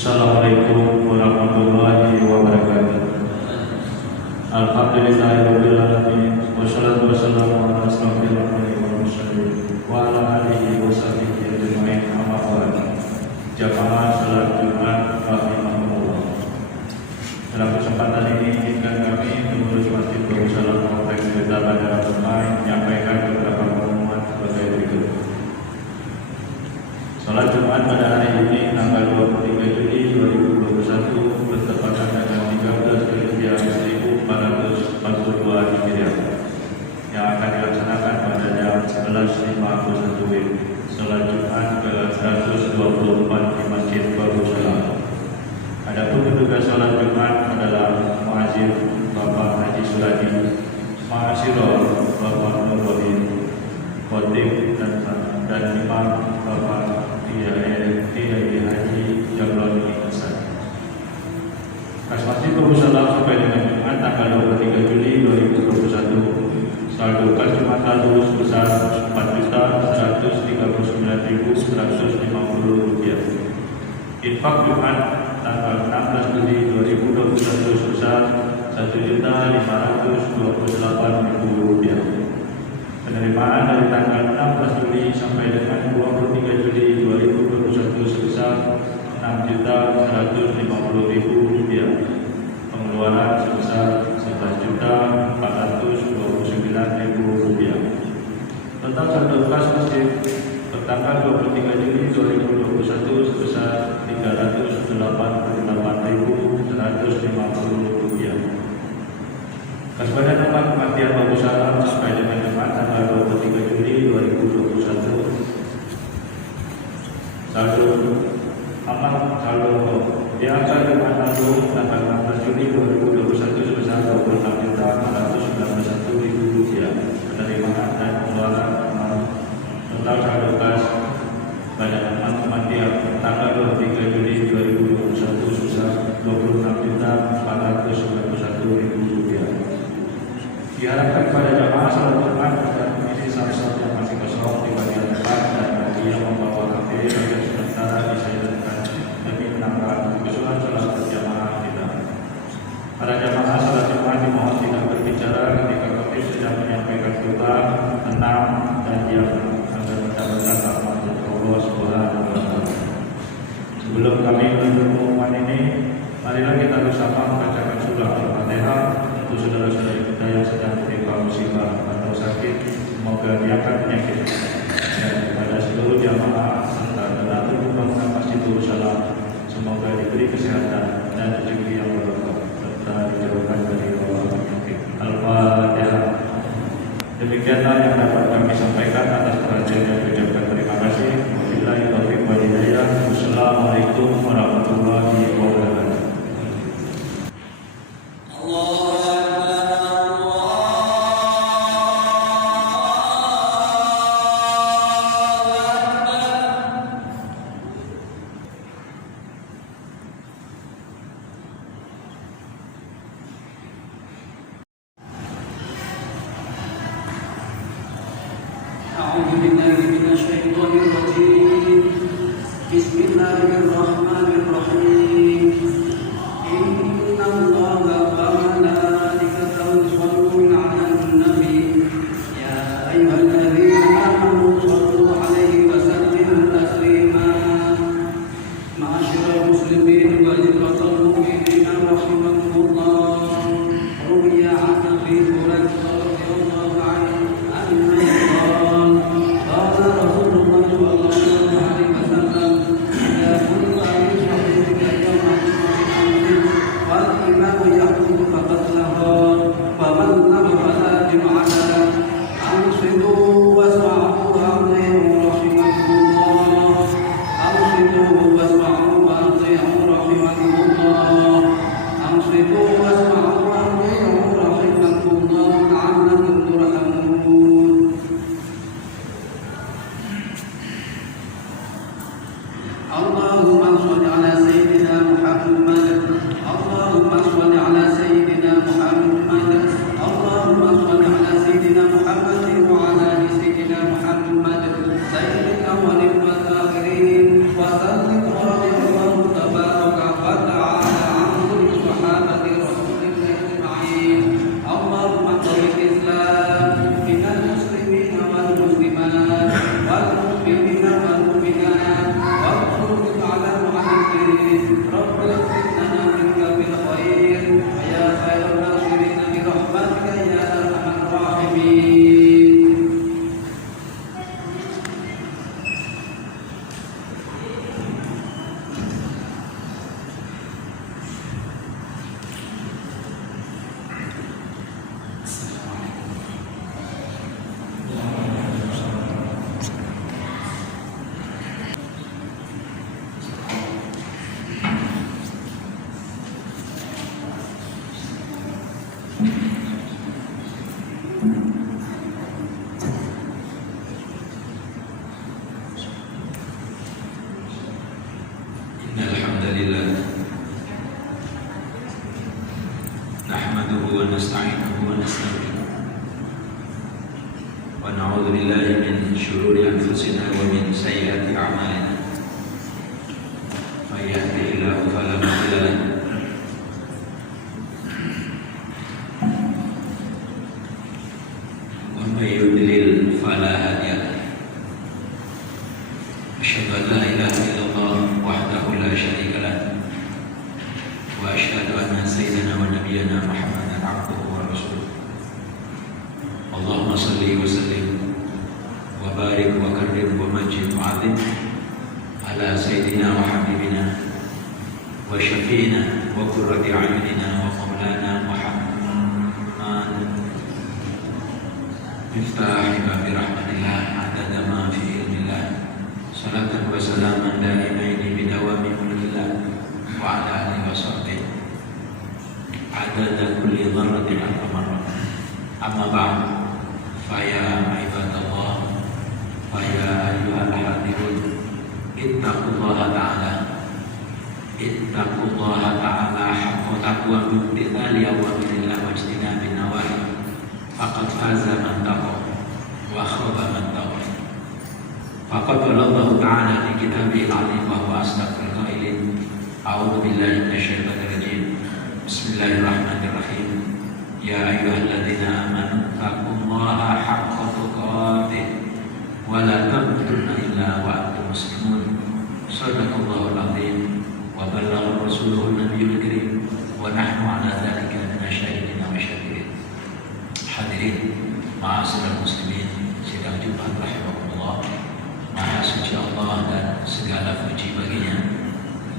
Assalamualaikum warahmatullahi wabarakatuh. Alhamdulillahirabbil alamin. Wassalatu wassalamu ala asrofil anbiya'i wal mursalin wa ala alihi wa sahbihi ajma'in. Amma ba'd. Jamaah salat Jumat rahimahumullah. Dalam kesempatan ini izinkan kami pengurus Masjid Darussalam Kompleks Beta Bandara Dumai menyampaikan beberapa pengumuman sebagai berikut. Salat Jumat pada hari ini tanggal 23 Juli 2021 bertepatan dengan 13 Zulhijjah 1442 Hijriah yang akan dilaksanakan pada jam 11.51 WIB. Salat Jumat ke-124 di Masjid Darussalam. Adapun petugas salat Jumat adalah muazzin Bapak Haji Suradi, ma'asyiroh Bapak Nur Wahid, khotib dan imam Bapak Kiai Haji Jabloni Hasan. Masjid Darussalam sampai dengan Jumat tanggal 23 Juli 2021 saldo kas Jumat lalu sebesar Rp4.139.150. Infak Jumat tanggal 16 Juli 2021 sebesar Rp1.528.000. Penerimaan dari tanggal 16 Juli sampai dengan 23 Juli 2021 sebesar Rp6.150.000. Pengeluaran sebesar Rp11.429.000. Total saldo kas masjid bertanggal 23 Juli 2021 sebesar Rp388.150. Kas badan tempat kematian Darussalam sampai dengan Jumat tanggal 23 Juli 2021 saldo di angka Jumat lalu tanggal 16 Juli 2021 sebesar Rp26.491.000. Penerimaan dan pengeluaran total saldo kas badan tempat kematian tanggal 23 Juli 2021 sebesar Rp26.491.000. Diharapkan pada jamaah salat Jumat agar mengisi salat yang masih kosong di bagian depan dan bagi yang membawa HP agar sementara disadarkan demi menambah keseluruhan salat berjamaah kita. Para jamaah salat Jumat dimohon tidak berbicara ketika khotib sedang menyampaikan khutbah, tenang dan diam agar mendapatkan rahmat dari Allah Subhanahu wa taala. Sebelum kami menutup pengumuman ini, marilah kita bersama membacakan surah Al-Fatihah untuk saudara-saudara kita yang sedang tertimpa musibah atau sakit, semoga diangkat penyakit. Dan kepada seluruh jamaah serta dalam pembangunan Masjid Darussalam, semoga diberi kesehatan dan rezeki yang berkah serta dijauhkan dari wabah penyakit. Al-Fatihah. Demikianlah yang dapat kami sampaikan. Atas perhatiannya ucapkan terima kasih. Wabillahi taufiq wal hidayah. Wassalamualaikum warahmatullahi wabarakatuh. Bismillahirrahmanirrahim. Innallaha wa malaikatahu yusholluna 'alan nabi. Ya ayyuhalladzina amanu shallu 'alaihi wa sallimu taslima. Ma'asyiral muslimin wal mu'minin rahimakumullah. Ruwiya 'an Abi Hurairah radhiyallahu anhu سيد الأولين والآخرين وسلم رضي الله تبارك لله نحمده ونستعينه ونستغفره ونعوذ بالله من شرور أنفسنا ومن سيئات أعمالنا من يهده الله فلا مضل له ومن يضلل فلا هادي له أشهد أن لا إله إلا الله وحده لا شريك له وأشهد أن سيدنا ونبينا محمدا عبده ورسوله اللهم صل وسلم وبارك وكرم ومجد وعظم على سيدنا وحبيبنا وشفينا وقرة أعيننا ومولانا محمد مفتاح باب رحمة الله عدد ما في علم الله صلاة وسلاما دائمين بدوام ملك الله وعلى آله وصحبه عدد كل ذرة ألف مرة أما بعد فيا عباد الله فيا أيها الحاضرون اتقوا الله تعالى حق تقوى بامتثال أوامر الله واجتناب النواهي فقد فاز من تقى وخاب من تغوى فقد قال الله تعالى في كتابه العظيم وهو أصدق القائلين أعوذ بالله من الشيطان الرجيم بسم الله الرحمن الرحيم يا أيها الذين آمنوا اتقوا الله حق تقاته ولا تموتن إلا وأنتم مسلمون صدق الله العظيم وبلغ رسوله النبي الكريم ونحن على ذلك من الشاهدين والشاكرين. Hadirin ma'asyiral muslimin sidang Jumat rahimakumullah. Maha suci Allah dan segala puji baginya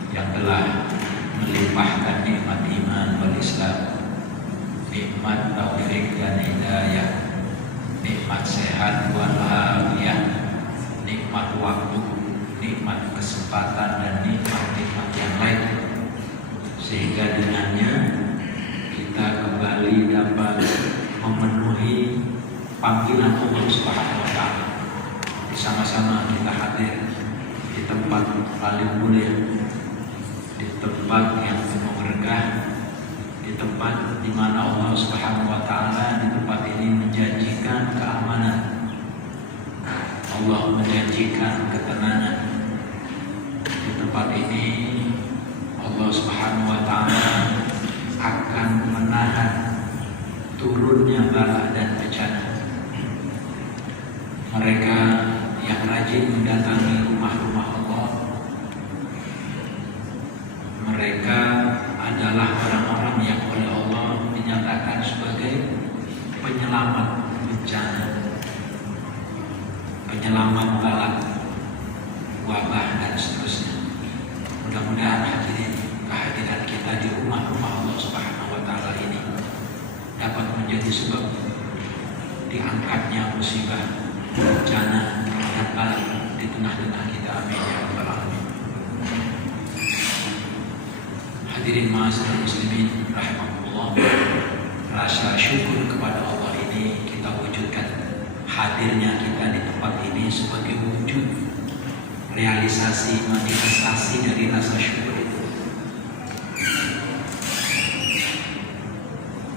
yang telah melimpahkan nikmat iman wal Islam, nikmat taufik dan hidayah, nikmat sehat wal afiyah, nikmat waktu, nikmat kesempatan dan nikmat-nikmat yang lain, sehingga dengannya kita kembali dapat memenuhi panggilan Allah Subhanahu wa taala. Bersama-sama kita hadir di tempat paling mulia, di tempat yang penuh berkah, di tempat di mana Allah Subhanahu wa taala di tempat ini menjanjikan keamanan. Allah menjanjikan ketenangan. Di tempat ini Allah Subhanahu wa taala akan menahan turunnya bala dan bencana. Mereka yang rajin mendatangi rumah-rumah Allah, mereka adalah orang-orang yang oleh Allah dinyatakan sebagai penyelamat bencana, penyelamat bala, wabah dan seterusnya. Mudah-mudahan hadirin kehadiran kita di rumah-rumah Allah Subhanahu wa taala ini dapat menjadi sebab diangkatnya musibah, bencana dan bala di tengah-tengah kita. Amin ya rabbal alamin. Hadirin ma'asyiral muslimin rahimakumullah. Rasa syukur kepada Allah ini kita wujudkan. Hadirnya kita di tempat ini sebagai wujud realisasi manifestasi dari rasa syukur itu.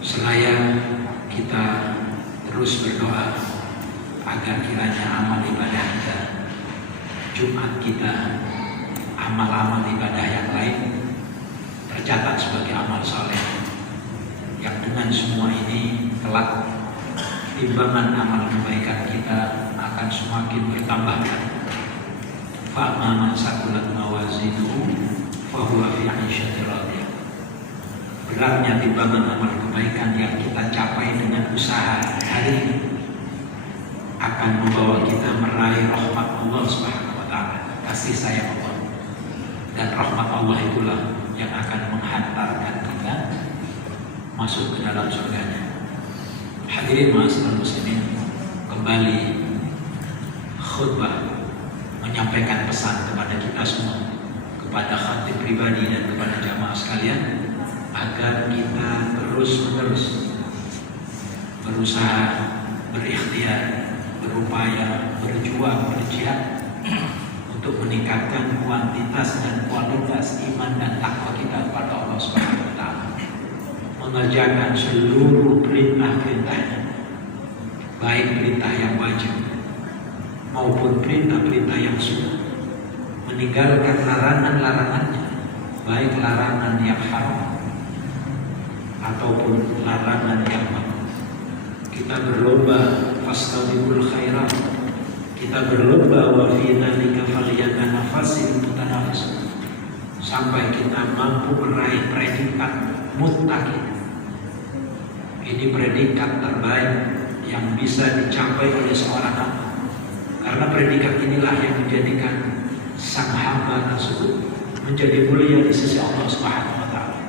Seraya kita terus berdoa agar kiranya amal ibadah kita, Jumat kita, amal-amal ibadah yang lain tercatat sebagai amal saleh, yang dengan semua ini kelak timbangan amal kebaikan kita akan semakin bertambah. Fa'ma man saqulat mawazinuhu fahuwa fi 'ishatin radiyah. Beratnya timbangan amal kebaikan yang kita capai dengan usaha hari ini akan membawa kita meraih rahmat Allah Subhanahu wa taala, kasih sayang Allah. Dan rahmat Allah itulah yang akan menghantarkan kita masuk ke dalam surganya. Hadirin ma'asyiral muslimin, kembali khutbah menyampaikan pesan kepada kita semua, kepada khatib pribadi dan kepada jamaah sekalian, agar kita terus-menerus berusaha, berikhtiar, berupaya, berjuang, berjihad untuk meningkatkan kuantitas dan kualitas iman dan takwa kita kepada Allah Subhanahu wa taala. Mengerjakan seluruh perintah-perintahnya, baik perintah yang wajib maupun perintah-perintah yang sunnah. Meninggalkan larangan-larangannya, baik larangan yang haram ataupun larangan yang makruh. Kita berlomba fastabiqul khairat. Kita berlomba wa fi dzalika falyatanafasil mutanafisun, sampai kita mampu meraih predikat muttaqin. Ini predikat terbaik yang bisa dicapai oleh seorang hamba. Karena predikat inilah yang menjadikan sang hamba tersebut menjadi mulia di sisi Allah Subhanahu wa taala.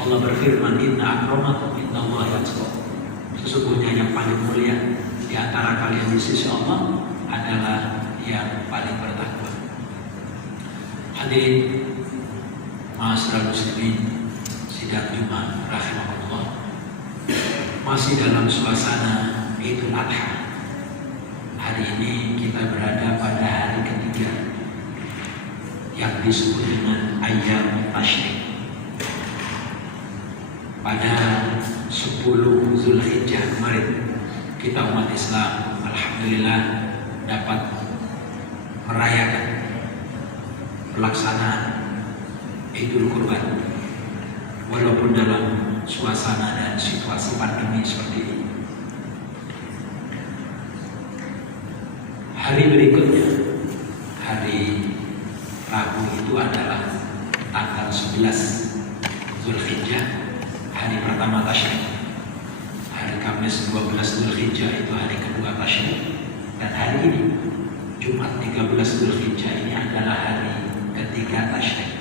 Allah berfirman, "Inna akramakum indallahi atqakum." Sesungguhnya yang paling mulia di antara kalian di sisi Allah adalah yang paling bertakwa. Hadirin ma'asyiral muslimin, sidang Jumat rahimahullah, masih dalam suasana Idul Adha. Hari ini kita berada pada hari ketiga yang disebut dengan Ayyam Tasyrik. Pada 10 Zulhijjah kemarin, kita umat Islam alhamdulillah dapat merayakan pelaksanaan Idul Kurban walaupun dalam suasana dan situasi pandemi seperti ini. Hari berikutnya, hari Rabu, itu adalah tanggal 11 Zulhijjah, hari pertama Tasyrik. Hari Kamis 12 Zulhijjah itu hari kedua Tasyrik. Dan hari ini Jumat 13 Zulhijjah ini adalah hari ketiga Tasyrik.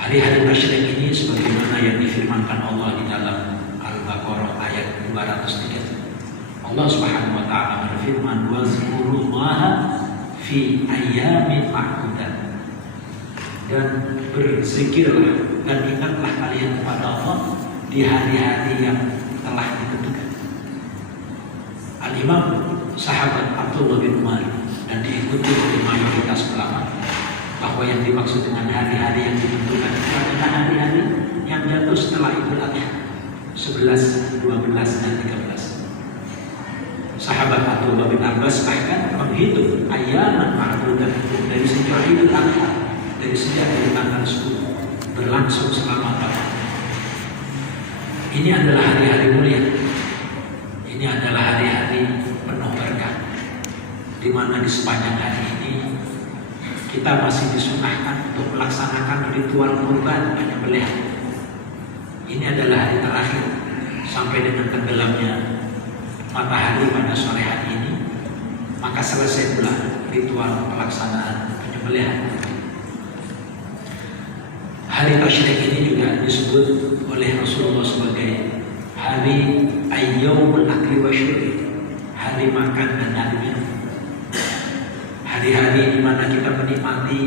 Hari-hari Tasyrik ini sebagaimana yang difirmankan Allah di dalam Al-Baqarah ayat 203. Allah Subhanahu wa taala berfirman, "Wazkurullaha fi ayyamin ma'dudat." Dan berzikirlah dan ingatlah kalian kepada Allah di hari-hari yang telah ditentukan. Al-Imam sahabat Abdullah bin Umar dan diikuti oleh mayoritas ulama bahwa yang dimaksud dengan hari-hari yang ditentukan itu adalah hari-hari yang jatuh setelah Idul Adha 11, 12, dan 13. Sahabat Abdullah bin Abbas bahkan menghitung ayyaman ma'dudat dari sejak Idul Adha, dari sejak dari tanggal 10 berlangsung selama 4 tahun. Ini adalah hari-hari mulia. Ini adalah hari-hari penuh berkah, di mana di sepanjang hari ini kita masih disunahkan untuk melaksanakan ritual kurban penyembelihan. Ini adalah hari terakhir sampai dengan tenggelamnya matahari pada sore hari ini, maka selesai pula ritual pelaksanaan penyembelihan. Hari Tasyrik ini juga disebut oleh Rasulullah sebagai hari Ayyamul Akli wa Syurbi, hari makan dan hari minum. Hari-hari di mana kita menikmati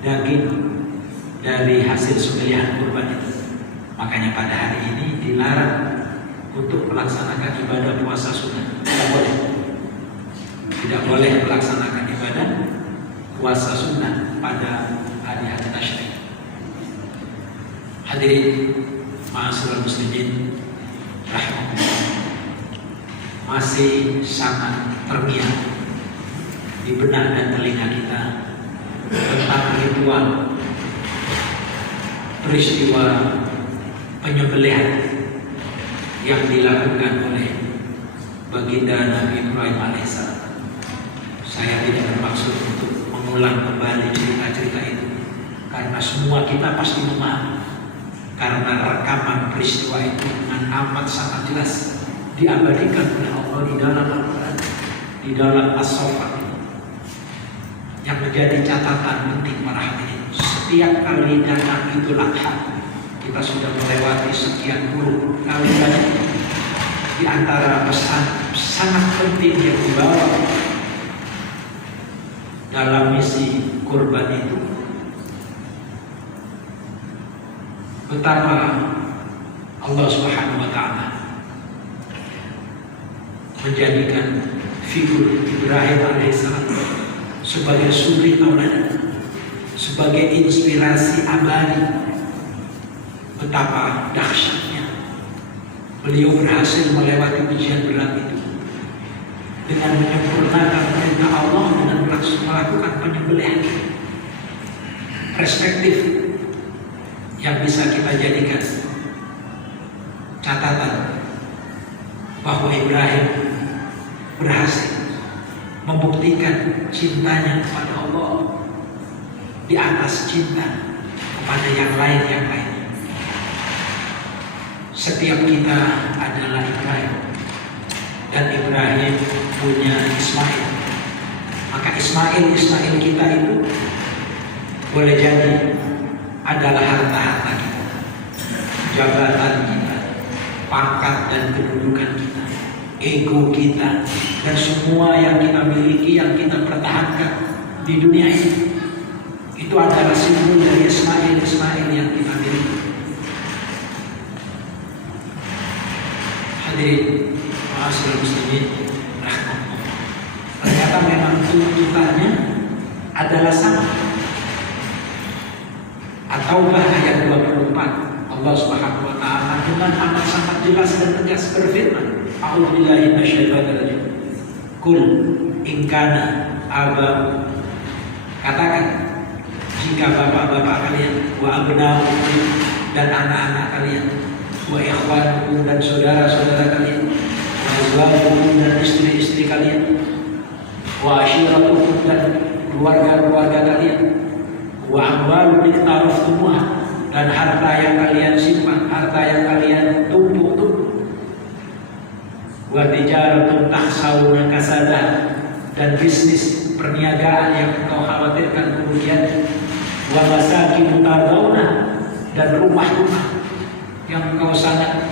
daging dari hasil sembelihan kurban itu. Makanya pada hari ini dilarang untuk melaksanakan ibadah puasa sunnah. Tidak boleh melaksanakan ibadah puasa sunnah pada hari-hari Tasyrik. Hadirin ma'asyiral muslimin rahimahullah, masih sangat terngiang di benak dan telinga kita tentang ritual peristiwa penyembelihan yang dilakukan oleh baginda Nabi Ibrahim alaihissalam. Saya tidak bermaksud untuk mengulang kembali cerita-cerita itu, karena semua kita pasti memahami, karena rekaman peristiwa itu dengan amat sangat jelas diabadikan oleh Allah di dalam Al-Quran, di dalam As-Saffat, yang menjadi catatan penting para hadirin. Setiap kali datang Idul Adha, kita sudah melewati sekian puluh kali banyak. Di antara pesan sangat penting yang dibawa dalam misi kurban itu, betapa Allah Subhanahu wa taala menjadikan figur Ibrahim alaihissalam sebagai suri tauladan, sebagai inspirasi abadi. Betapa dahsyatnya beliau berhasil melewati ujian berat itu dengan menyempurnakan perintah Allah dengan melakukan penyembelihan. Perspektif yang bisa kita jadikan catatan bahwa Ibrahim berhasil membuktikan cintanya kepada Allah di atas cinta kepada yang lain. Setiap kita adalah Ibrahim, dan Ibrahim punya Ismail. Maka Ismail kita itu boleh jadi adalah harta-harta kita, jabatan kita, pangkat dan kedudukan kita, ego kita, dan semua yang kita miliki, yang kita pertahankan di dunia ini. Itu adalah simbol dari Ismail yang kita miliki. Hadirin ma'asyiral muslimin rahmatullah. Ternyata memang tuntutannya adalah sama. At-Taubah ayat 24, Allah Subhanahu wa taala dengan amat sangat jelas dan tegas berfirman, A'udzubillahi minasyaitonir rajim. Qul in kana aba, katakan jika bapak-bapak kalian, wa abna'ukum dan anak-anak kalian, wa ikhwanukum dan saudara-saudara kalian, wa azwajukum dan istri-istri kalian, wa ashiratukum dan keluarga-keluarga kalian, wa amwalun iqtaraftumuha dan harta yang kalian simpan, harta yang kalian tumpuk-tumpuk, wa tijaratun takhshawna kasadaha dan bisnis perniagaan yang engkau khawatirkan kerugian, wa masakin tardawna dan rumah-rumah yang engkau sangat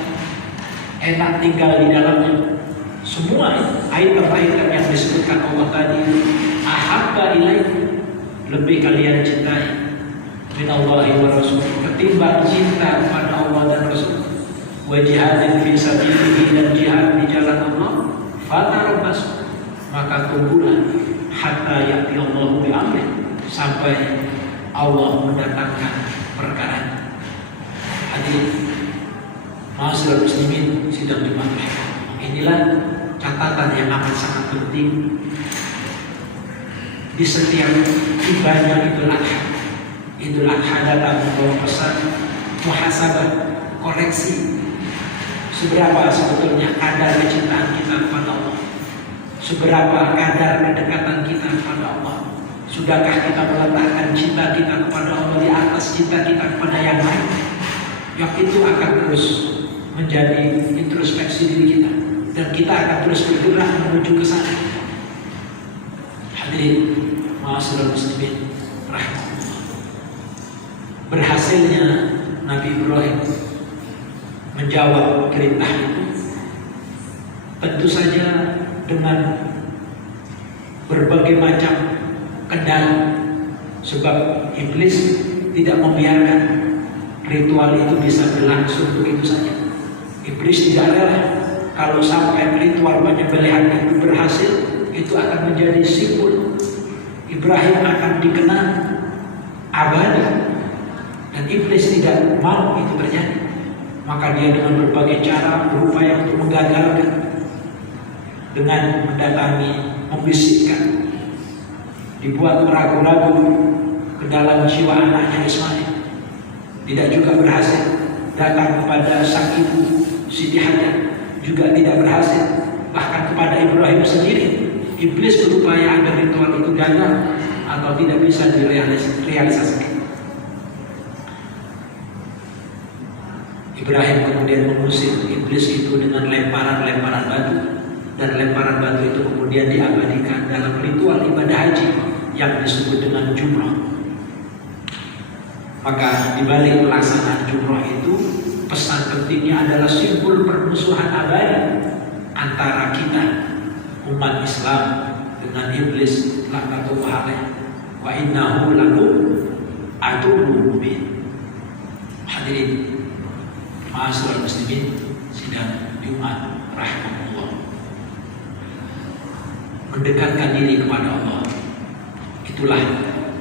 enak tinggal di dalamnya. Semua item-item yang disebutkan Allah tadi, ahabba ilaikum, lebih kalian cintai minallahi wa rasul, ketimbang cinta kepada Allah dan Rasul, wa jihadin fi sabilihi dan jihad di jalan Allah, fatarabbasu, maka tunggulah hatta ya'ti Allahu bi amrih, sampai Allah mendatangkan perkara. Hadirin ma'asyiral muslimin sidang Jumat, inilah catatan yang amat sangat penting di setiap tibanya Idul Adha. Idul Adha datang membawa pesan muhasabah, koreksi. Seberapa sebetulnya kadar kecintaan kita kepada Allah? Seberapa kadar kedekatan kita kepada Allah? Sudahkah kita meletakkan cinta kita kepada Allah di atas cinta kita kepada yang lain? Yang itu akan terus menjadi introspeksi diri kita, dan kita akan terus bergerak menuju ke sana. Hadirin ma'asyiral muslimin rahmatullah. Berhasilnya Nabi Ibrahim menjawab perintah itu tentu saja dengan berbagai macam kendala, sebab iblis tidak membiarkan ritual itu bisa berlangsung begitu saja. Iblis tidak rela kalau sampai ritual penyembelihan itu berhasil, itu akan menjadi simbol Ibrahim akan dikenal abadi, dan iblis tidak mau itu terjadi. Maka dia dengan berbagai cara berupaya untuk menggagalkan, dengan mendatangi, membisikkan, dibuat ragu-ragu ke dalam jiwa anaknya Ismail. Tidak juga berhasil. Datang kepada sang ibu Siti Hajar juga tidak berhasil. Bahkan kepada Ibrahim sendiri, iblis berupaya agar ritual itu gagal atau tidak bisa direalisasikan. Ibrahim kemudian mengusir iblis itu dengan lemparan-lemparan batu, dan lemparan batu itu kemudian diabadikan dalam ritual ibadah haji yang disebut dengan jumrah. Maka di balik pelaksanaan jumrah itu, pesan pentingnya adalah simbol permusuhan abadi antara kita umat Islam dengan iblis laknatullah alaih, wa innahu lakum aduwwun mubin. Hadirin ma'asyiral muslimin sidang Jumat rahmatullah. mendekatkan diri kepada Allah. Itulah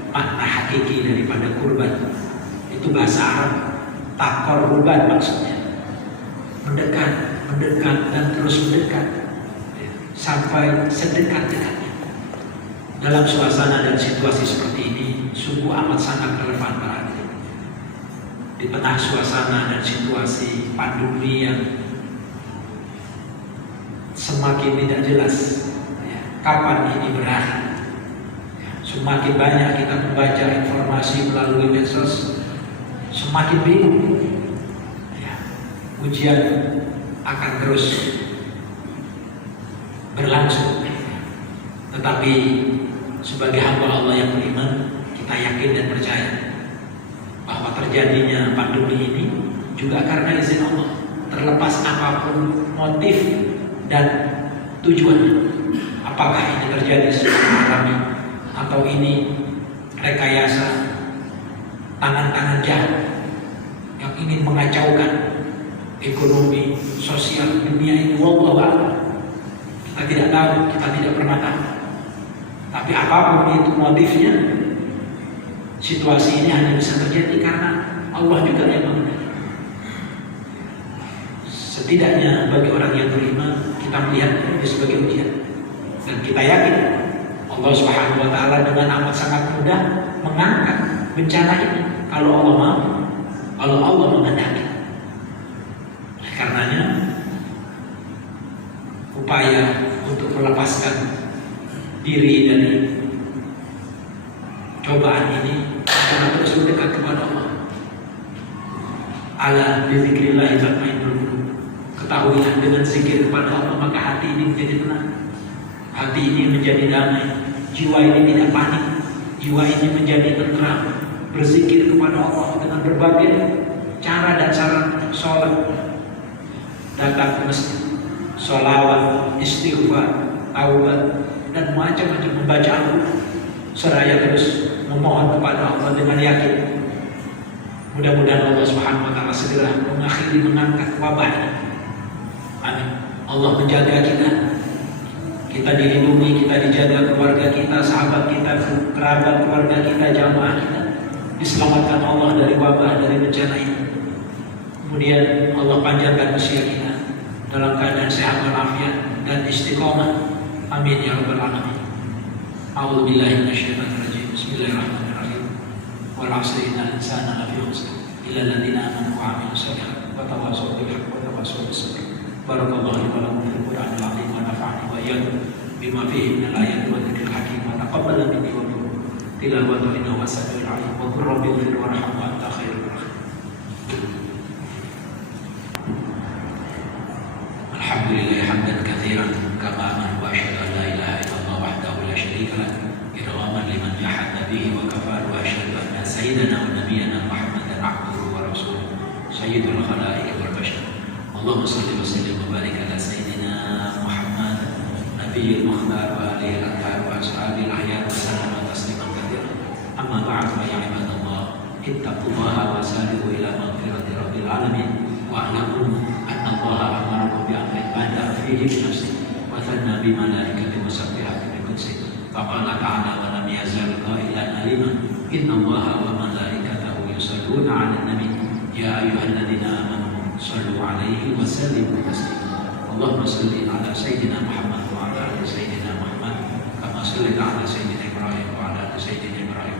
makna hakiki daripada kurban. Itu bahasa Arab, taqarruban maksudnya. Mendekat, dan terus mendekat sampai sedekat-dekatnya. Dalam suasana dan situasi seperti ini sungguh amat sangat relevan berarti. Di tengah suasana dan situasi pandemi yang semakin tidak jelas kapan ini berakhir. Semakin banyak kita membaca informasi melalui medsos, semakin bingung. Ujian akan terus berlangsung. Tetapi sebagai hamba Allah yang beriman, kita yakin dan percaya bahwa terjadinya pandemi ini juga karena izin Allah. Terlepas apapun motif dan tujuannya, apakah ini terjadi secara alami atau ini rekayasa tangan-tangan jahat yang ingin mengacaukan ekonomi, sosial dunia ini, wallahu a'lam. Kita tidak tahu, kita tidak pernah tahu. Tapi apapun itu motifnya, situasi ini hanya bisa terjadi karena Allah juga yang mengendaki. Setidaknya bagi orang yang beriman, kita melihat ini sebagai ujian. Dan kita yakin Allah Subhanahu wa taala dengan amat sangat mudah mengangkat bencana ini kalau Allah mau, kalau Allah menghendaki. Karenanya upaya untuk melepaskan diri dari cobaan ini adalah terus mendekat kepada Allah. Ala bizikrillah tatmainnul qulub. Ketahuilah dengan zikir kepada Allah maka hati ini menjadi tenang, hati ini menjadi damai, jiwa ini tidak panik, jiwa ini menjadi tenteram. Berzikir kepada Allah dengan berbagai cara dan cara, sholat, datang ke masjid, sholawat, istighfar, taubat, dan macam-macam membaca Al-Quran, seraya terus memohon kepada Allah dengan yakin. Mudah-mudahan Allah Subhanahu wa taala segera mengakhiri, mengangkat wabah ini. Amin. Allah menjaga kita dilindungi, kita dijaga, keluarga kita, sahabat kita, kerabat keluarga kita, jamaah kita diselamatkan Allah dari wabah, dari bencana ini. Kemudian Allah panjangkan usia kita dalam keadaan sehat walafiat dan istiqomah. Amin ya rabbal alamin. A'udzu billahi minasyaitonir rajim. Bismillahirrahmanirrahim. Wal 'asri innal insana lafi khusr illa alladziina aamanu wa 'amilus shalihaati wa tawassaw bil haqqi wa tawassaw bis sabr. Barakallahu li wa lakum fil Qur'anil 'azim wa nafa'ani wa iyyakum bima fihi minal ayati wa dzikril hakim wa taqabbala minni wa minkum tilawatahu innahu was-sami'ul 'alim. Wa qur rabbi ighfir warham wa anta khairur rahimin. Alhamdulillah hamdan katsiran kama amara wa asyhadu an la ilaha illallah wahdahu la syarika lah idghaman liman jahada bihi wa kafara wa asyhadu anna sayyidana wa nabiyyana Muhammadan abduhu wa rasuluhu sayyidul khalaiqi wal bashar. Allahumma shalli wa sallim wa barik ala sayyidina Muhammad nabiyil mukhtar wa alihi al-athhar wa ashabil ahyar wa sallam tasliman katsiran. Amma ba'd fa ya ibadallah ittaqullaha wa sari'u ila maghfirati rabbil alamin wa a'lamu anna Allah amarakum bi amrin bada fihi bi nafsi wa thanna bi malaikati musabbihati bi qudsi faqala ta'ala wa lam yazal qailan aliman inna Allaha wa malaikatahu yusalluna 'alan nabi ya ayyuhalladzina amanu sallu 'alaihi wa sallimu taslima. Allahumma shalli 'ala sayyidina Muhammad wa 'ala ali sayyidina Muhammad kama shallaita 'ala sayyidina Ibrahim wa 'ala ali sayyidina Ibrahim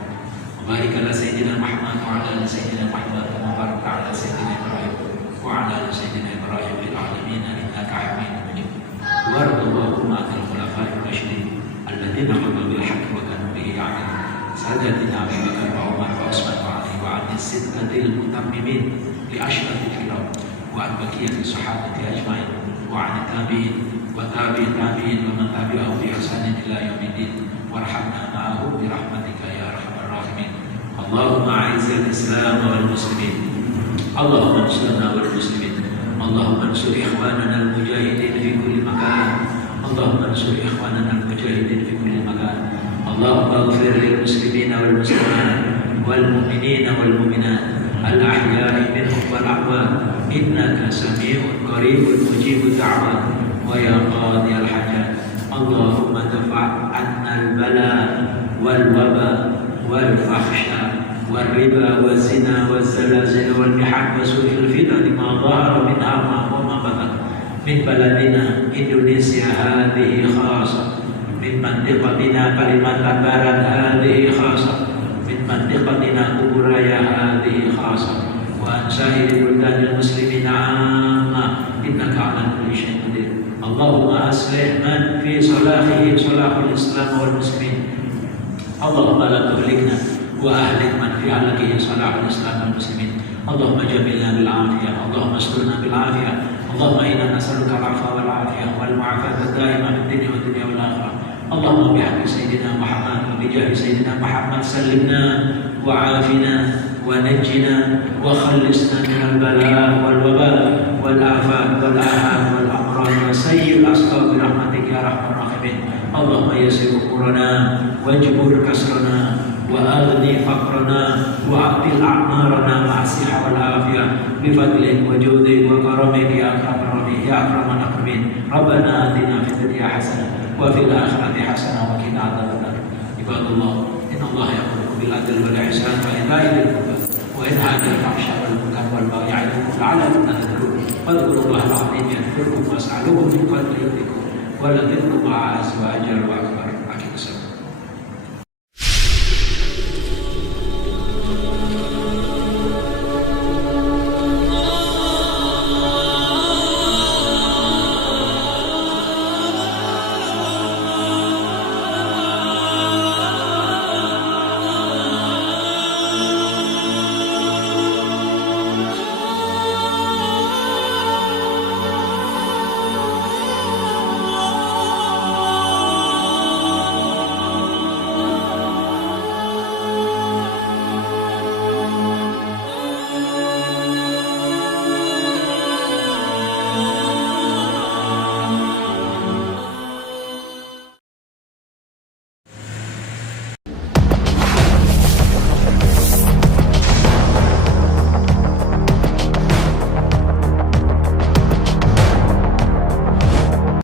wa barik 'ala sayyidina Muhammad wa 'ala ali sayyidina Muhammad kama barakta 'ala sayyidina Ibrahim وعلى آل سيدنا إبراهيم في العالمين إنك حميد مجيد. وارض اللهم عن الخلفاء الراشدين الذين قضوا بالحق وكانوا به يعدلون سادتنا أبي بكر وعمر وعثمان وعلي وعن الستة المتممين لأشرف الكرام وعن بقية الصحابة أجمعين وعن التابعين وتابع التابعين ومن تبعهم بإحسان إلى يوم الدين وارحمنا معهم برحمتك يا أرحم الراحمين. اللهم أعز الإسلام والمسلمين اللهم انصرنا والمسلمين اللهم انصر إخواننا المجاهدين في كل مكان اللهم انصر إخواننا المجاهدين في كل مكان اللهم اغفر للمسلمين والمسلمات والمؤمنين والمؤمنات الأحياء منهم والأموات إنك سميع قريب مجيب الدعوات ويا قاضي الحاجات اللهم دفع annal bala wal waba wal fahsya wal riba wal zina wal zalazil wal mihan wa su'il fitan ma dhahara minha wa ma batan min baladina Indonesia hadhihi khasa min mantiqatina Kalimantan Barat hadhihi khasa min mantiqatina Kuburaya hadhihi khasa wa an sa'iri buldanil muslimina amma innaka ala kulli syai'in qadir. Allahumma aslih man fi salahihi salahul Islam wal muslimin. Allahumma la tuhlikna wa ahlik man fi halakihi salahul Islam wal muslimin. Allahumma jamilna bil afiyah, Allahumma asturna bil afiyah. Allahumma inna nas'aluka al-'afwa wal 'afiyah wal mu'afata ad-da'imah fid dunya wad dunya wal akhirah. Allahumma bihaqqi sayyidina Muhammad wa bi jahi sayyidina Muhammad sallimna wa 'afina wa najjina wa khallisna min al-bala' wal waba' wal afat wal ahad wal amrad wa sayyil asqab bi rahmatika ya arhamar rahimin. Allahumma yassir umurana wajbur kasrana wa aghni faqrana wa a'til a'marana ma'asiha wal afiyah bi fadlik wa judik wa karamik ya akramar rahimin ya akraman akramin. Rabbana atina fid dunya hasanah wa fil akhirati hasanah wa qina adzabannar. Ibadallah, inna Allaha ya'muru bil adli wal ihsan wa ita'i dzil qurba wa yanha 'anil fahsya'i wal munkar wal baghi 'ya'idukum la'allakum tadhakkarun. Fadhkurullaha al-'azim yadhkurkum was'aluhu min fadlihi yutikum wa la dhikrullahi 'azza wa jalla.